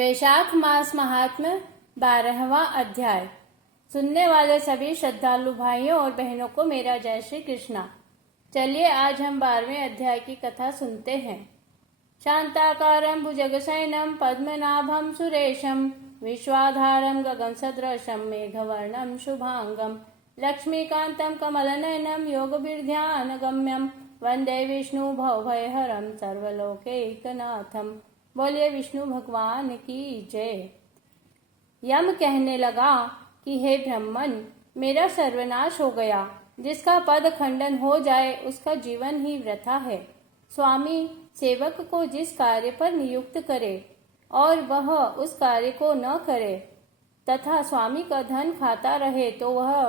वैशाख मास महात्म्य 12वां अध्याय। सुनने वाले सभी श्रद्धालु भाइयों और बहनों को मेरा जय श्री कृष्णा। चलिए आज हम 12वें अध्याय की कथा सुनते हैं। शांताकारं भुजगशयनं पद्मनाभं सुरेशं विश्वाधारं गगनसदृशं मेघवर्णं शुभांगं लक्ष्मीकान्तं कमलनयनं योगविद्यानगम्यं वंदे विष्णु भवभयहरं सर्वलोकैकनाथं। बोलिए विष्णु भगवान की जय। यम कहने लगा कि हे ब्रह्मन, मेरा सर्वनाश हो गया। जिसका पद खंडन हो जाए उसका जीवन ही वृथा है। स्वामी सेवक को जिस कार्य पर नियुक्त करे और वह उस कार्य को न करे तथा स्वामी का धन खाता रहे तो वह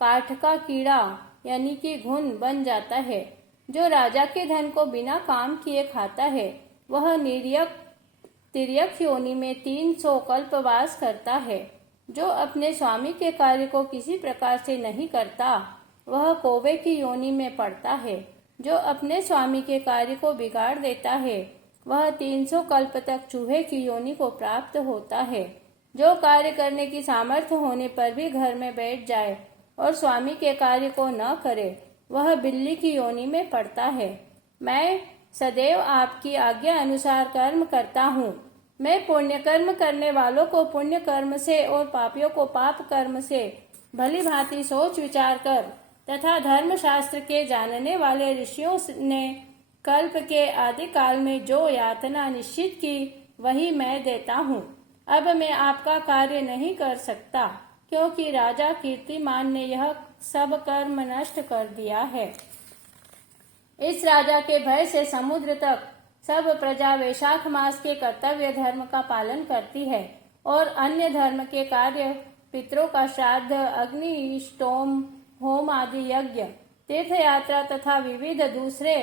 काठ का कीड़ा यानी कि घुन बन जाता है। जो राजा के धन को बिना काम किए खाता है वह तिर्यक योनि में 300 कल्पवास करता है। जो अपने स्वामी के कार्य को किसी प्रकार से नहीं करता वह कौवे की योनि में पड़ता है। जो अपने स्वामी के कार्य को बिगाड़ देता है वह 300 कल्प तक चूहे की योनि को प्राप्त होता है। जो कार्य करने की सामर्थ्य होने पर भी घर में बैठ जाए और स्वामी के कार्य को न करे वह बिल्ली की योनि में पड़ता है। मैं सदैव आपकी आज्ञा अनुसार कर्म करता हूँ। मैं पुण्य कर्म करने वालों को पुण्य कर्म से और पापियों को पाप कर्म से भली भांति सोच विचार कर तथा धर्म शास्त्र के जानने वाले ऋषियों ने कल्प के आदि काल में जो यातना निश्चित की वही मैं देता हूँ। अब मैं आपका कार्य नहीं कर सकता क्योंकि राजा कीर्तिमान ने यह सब कर्म नष्ट कर दिया है। इस राजा के भय से समुद्र तक सब प्रजा वैशाख मास के कर्तव्य धर्म का पालन करती है और अन्य धर्म के कार्य पितरों का श्राद्ध, अग्नि स्टोम, होम आदि यज्ञ, तीर्थ यात्रा तथा विविध दूसरे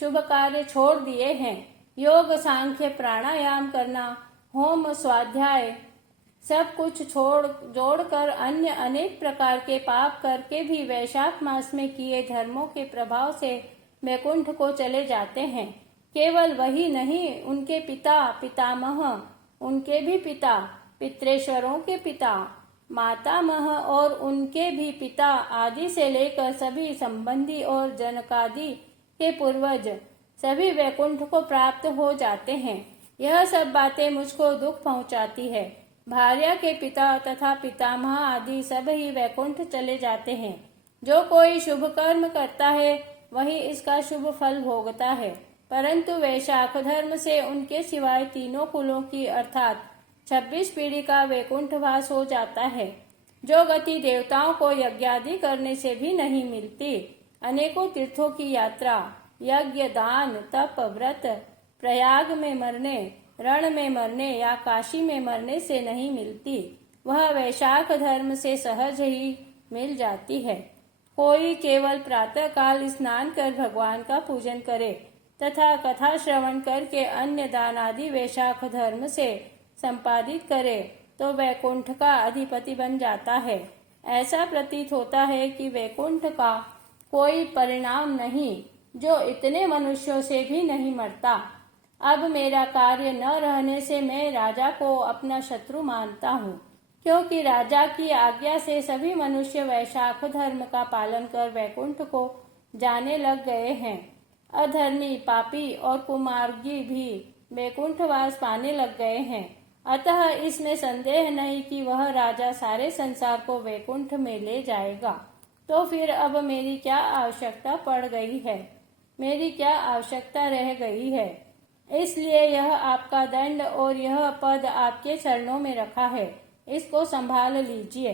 शुभ कार्य छोड़ दिए हैं। योग, सांख्य, प्राणायाम करना, होम, स्वाध्याय सब कुछ जोड़कर अन्य अनेक प्रकार के पाप करके भी वैशाख मास में किए धर्मों के प्रभाव से वैकुंठ को चले जाते हैं। केवल वही नहीं, उनके पिता पितामह, उनके भी पिता, पितरेश्वरों के पिता, मातामह और उनके भी पिता आदि से लेकर सभी संबंधी और जनकादि के पूर्वज सभी वैकुंठ को प्राप्त हो जाते हैं। यह सब बातें मुझको दुख पहुंचाती है। भार्या के पिता तथा पितामह आदि सब ही वैकुंठ चले जाते हैं। जो कोई शुभ कर्म करता है वही इसका शुभ फल भोगता है, परंतु वैशाख धर्म से उनके सिवाय तीनों कुलों की अर्थात 26 पीढ़ी का वैकुंठवास हो जाता है। जो गति देवताओं को यज्ञादि करने से भी नहीं मिलती, अनेकों तीर्थों की यात्रा, यज्ञ, दान, तप, व्रत, प्रयाग में मरने, रण में मरने या काशी में मरने से नहीं मिलती, वह वैशाख धर्म से सहज ही मिल जाती है। कोई केवल प्रातः काल स्नान कर भगवान का पूजन करे तथा कथा श्रवण करके अन्य दान आदि वैशाख धर्म से संपादित करे तो वैकुंठ का अधिपति बन जाता है। ऐसा प्रतीत होता है कि वैकुंठ का कोई परिणाम नहीं जो इतने मनुष्यों से भी नहीं मरता। अब मेरा कार्य न रहने से मैं राजा को अपना शत्रु मानता हूँ, क्योंकि राजा की आज्ञा से सभी मनुष्य वैशाख धर्म का पालन कर वैकुंठ को जाने लग गए हैं। अधर्मी, पापी और कुमार्गी भी वैकुंठवास पाने लग गए हैं। अतः इसमें संदेह नहीं कि वह राजा सारे संसार को वैकुंठ में ले जाएगा। तो फिर अब मेरी क्या आवश्यकता पड़ गई है, मेरी क्या आवश्यकता रह गई है। इसलिए यह आपका दंड और यह पद आपके चरणों में रखा है, इसको संभाल लीजिए।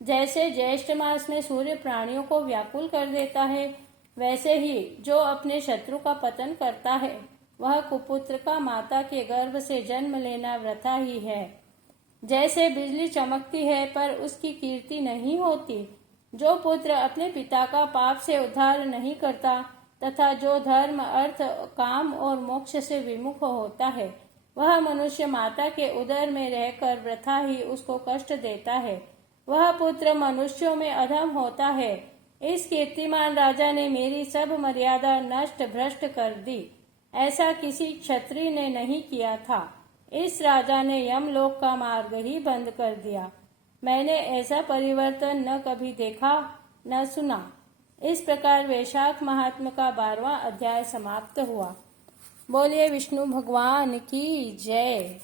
जैसे ज्येष्ठ मास में सूर्य प्राणियों को व्याकुल कर देता है, वैसे ही जो अपने शत्रु का पतन करता है वह कुपुत्र का माता के गर्भ से जन्म लेना वृथा ही है। जैसे बिजली चमकती है पर उसकी कीर्ति नहीं होती, जो पुत्र अपने पिता का पाप से उद्धार नहीं करता तथा जो धर्म, अर्थ, काम और मोक्ष से विमुख होता है वह मनुष्य माता के उदर में रहकर वृथा ही उसको कष्ट देता है। वह पुत्र मनुष्यों में अधम होता है। इस कीर्तिमान राजा ने मेरी सब मर्यादा नष्ट भ्रष्ट कर दी। ऐसा किसी क्षत्रिय ने नहीं किया था। इस राजा ने यमलोक का मार्ग ही बंद कर दिया। मैंने ऐसा परिवर्तन न कभी देखा न सुना। इस प्रकार वैशाख महात्म का 12वां अध्याय समाप्त हुआ। बोलिए विष्णु भगवान की जय।